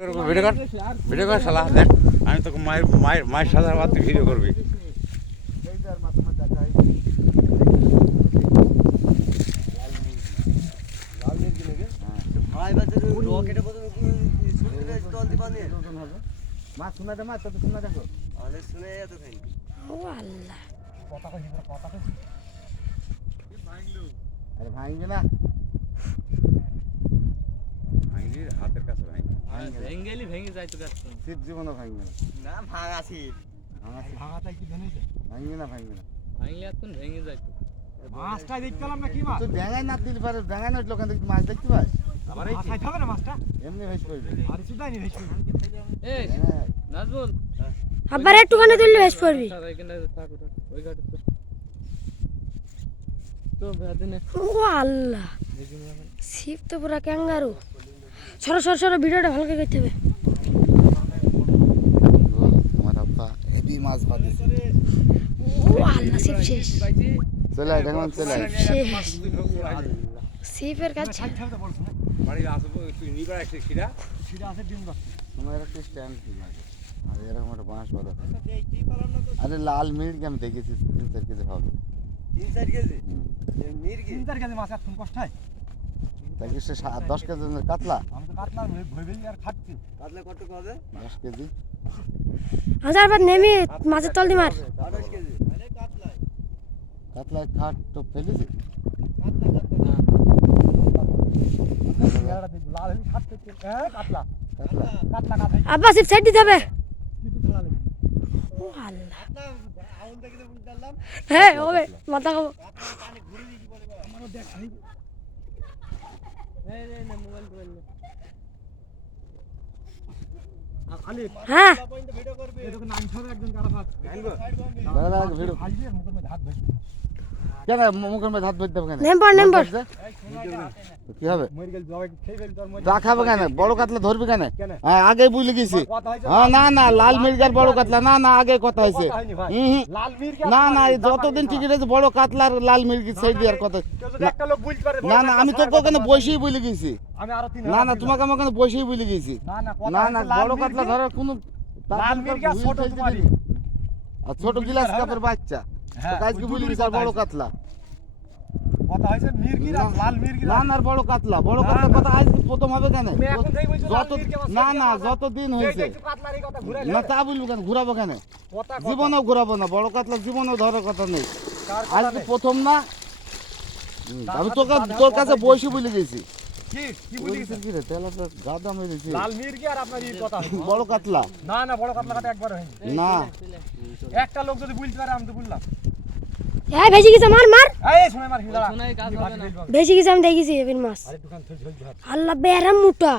Video কর video কর শালা দেখ। আমি তোকে মায়ের মায়ের মায়ের আবার তুই ভিডিও করবি। মাছ শোনা দে মাছ তো শোনা দেখো ও আল্লাহ কথা আরে ভাঙবে না। ভাঙলি হাতের কাছে ভেঙ্গেলি ভেঙে যায় তো গাছ শীত জীবনও ভাঙবে না। না ভাঙা ভাঙা ভাঙাটা কি ধনেছে ভাঙবে না ভাঙবে না। ভাঙলে এখন ভেঙে যায় মাছটা দেখতে পেলাম না কি মাছ? তুই ড্যাঙায় না দিলে পারে ড্যাঙায় না লোক দেখতে মাছ দেখতে পাস? আবার এই খাইতে হবে না মাছটা? এমনি ভেস করবে আর সুদাই নি ভেসবে এই আবার একটুখানি তুললে ভেস পড়বি। থাক, এখানে থাক, থাক, ওই ঘাটে তো। তো ভেদিনে ও আল্লাহ। শিব তো পুরা ক্যাঙ্গারু। সরো সরো সরো ভিডিওটা ভালো করে করতে হবে। হেভি মাছ বাঁধেছে। ও আল্লাহ শিব শেষ। চলে আয় ঢাকমান চলে আয়। শেষ। শিবের কাছে। খাইতে হবে তো বলছ না বাড়ি আসব তুই নিবার আসছিস খিরা আছে ডিম গাছ তোমার একটা স্ট্যান্ড কি লাগে আর এরকম একটা বাঁশ বাঁধা। আরে লাল মির্গি আমি দেখেছি তিন চার কেজি হবে হুম। তিন চার কেজি মাছ এখন কষ্ট হয়? তা কি সে দশ কেজি কাতলা? আমি তো কাটলাম ভইবেলি আর খাচ্ছি। দশ কেজি। হাজার বার নেমে মাছের তল দি মার কাতলা খাট তো ফেলেছি। হ্যাঁ আব্বা শিব সাইড দিতে হবে। হ্যাঁ হবে মাথা খাব। আমারও দেখ আমি এই রে না মোবাইল টোবাইল নে। আলি হ্যাঁ এদিকে নামতে হবে একজন কারা ভাত দাদা দাদা ভিড় ভাজবে মুখের মধ্যে হাত ভেসবে কেন মুখের মধ্যে হাত ভরতে হবে কেন? Number number. তো কি হবে? মরে গেল জবাই খেয়ে ফেলি তোর মধ্যে তা খাবে কেন? বড় কাতলা ধরবি কেন? হ্যাঁ আগে গেছি হ্যাঁ না না লাল মির্গার বড় কাতলা না না আগে কথা হয়েছে। না না এই যতদিন টিকিট আছে বড় কাতলার লাল মির্গি সাইড দেওয়ার কথা। একটা লোক বুঝতে পারে না না আমি তোকে ওখানে বসেই বলে গেছি আমি আরও তিন না না তোমাকে আমি ওখানে বসেই বলে গেছি না না বড় কাতলা ধরার কোনো লাল মির্গি আর ছোট। আর ছোট গিলাস কাপের বাচ্চা। হ্যাঁ, কাজকে ওই বলে দুটোরই গেছি আর কথা বড় কাতলা। কথা হয়েছে মির্গির আর লাল মির্গির না আর- বড় কাতলা বড় কাতলা কথা আজ প্রথম হবে কেন? তুমি এখন থেকেই বলছো যত লাল মির্গি আমার না না আমার- যতদিন হয়েছে। দেখছ কাতলার এই কথা ঘুরে না তা বলব কেন? ঘুরাবো কেন? কথা কথা। জীবনেও ঘুরাবো না বড় কাতলা জীবনেও ধরার কথা নেই। কার আজ কথা তো প্রথম না? আমি সাথে তোকে তোর কাছে। বসে বলে। বড় কাতলা। না না বড় কাতলা একবার না। একটা লোক যদি বুঝতে পারে আমি তো বললাম। হ্যাঁ ভেসে গেছে মার মার। ভেসে গেছে আমি দেখেছি মাছ। ঝোল আল্লাহ বেড়া মোটা।